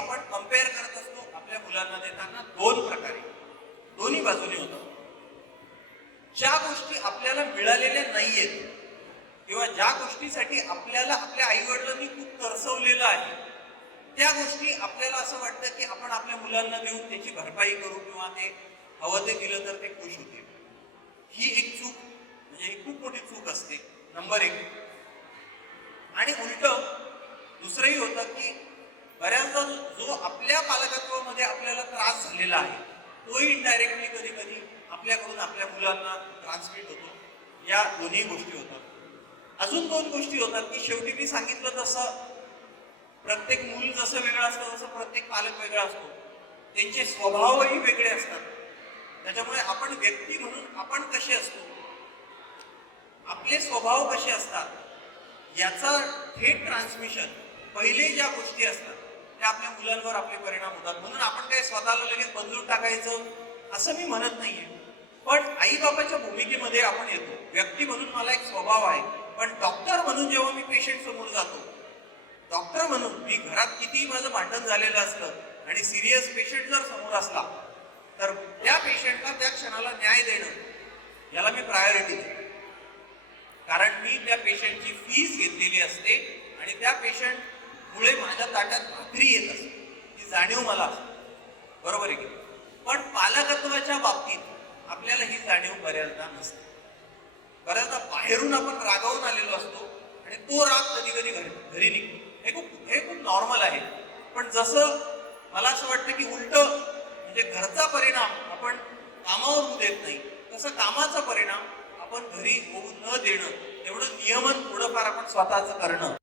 आपण कंपेअर करत असतो आपल्या मुलांना देताना दोन प्रकारे. दोन्ही बाजूने होत. ज्या गोष्टी आपल्याला मिळालेल्या नाहीयेत किंवा ज्या गोष्टीसाठी आपल्याला आपल्या आईवडिलांनी खूप तरसवलेलं आहे त्या गोष्टी आपल्याला असं वाटतं की आपण आपल्या मुलांना देऊन त्याची भरपाई करू किंवा ते हवं ते दिलं तर ते खुश होते ही एक चूक म्हणजे ही खूप मोठी चूक असते. नंबर एक. आणि उलट दुसरंही होतं की बऱ्याचदा जो आपल्या पालकत्वामध्ये आपल्याला त्रास झालेला आहे तोही इनडायरेक्टली कधी कधी आपल्याकडून आपल्या मुलांना ट्रान्समिट होतो. या दोन्ही गोष्टी होतात. अजून दोन गोष्टी होतात की शेवटी मी सांगितलं तसं प्रत्येक मूल जसं वेगळं असतं तसं प्रत्येक पालक वेगळा असतो. त्यांचे स्वभावही वेगळे असतात. त्याच्यामुळे आपण व्यक्ती म्हणून आपण कसे असतो? आपले स्वभाव कसे असतात? याचा थेट ट्रान्समिशन पहिले ज्या गोष्टी असतात ते आपल्या मुलांवर आपले परिणाम होतात. म्हणून आपण काही स्वतःला लगेच बदलून टाकायचं असं मी म्हणत नाहीये. पण आई बाबाच्या भूमिकेमध्ये आपण येतो. व्यक्ती म्हणून मला एक स्वभाव आहे. पण डॉक्टर म्हणून जेव्हा मी पेशंट समोर जातो डॉक्टर म्हणून मी घरात कितीही माझं भांडण झालेलं असलं आणि सिरियस पेशंट जर समोर असला तर त्या पेशंटला त्या क्षणाला न्याय देणं याला मी प्रायोरिटी देतो. कारण मी त्या पेशंटची फीस घेतलेली असते आणि त्या पेशंट मुळे माझ्या ताटात भाकरी येत असते. ही जाणीव मला असते. बरोबर आहे की पण पालकत्वाच्या बाबतीत आपल्याला ही जाणीव बऱ्याचदा नसते. बऱ्याचदा बाहेरून आपण रागावून आलेलो असतो आणि तो राग कधी कधी घरी घरी निघतो. हे खूप हे खूप नॉर्मल आहे. पण जसं मला असं वाटतं की उलट म्हणजे घरचा परिणाम आपण कामावर होऊ देत नाही तसं कामाचा परिणाम आपण घरी होऊ न देणं एवढं नियमन थोडंफार आपण स्वतःचं करणं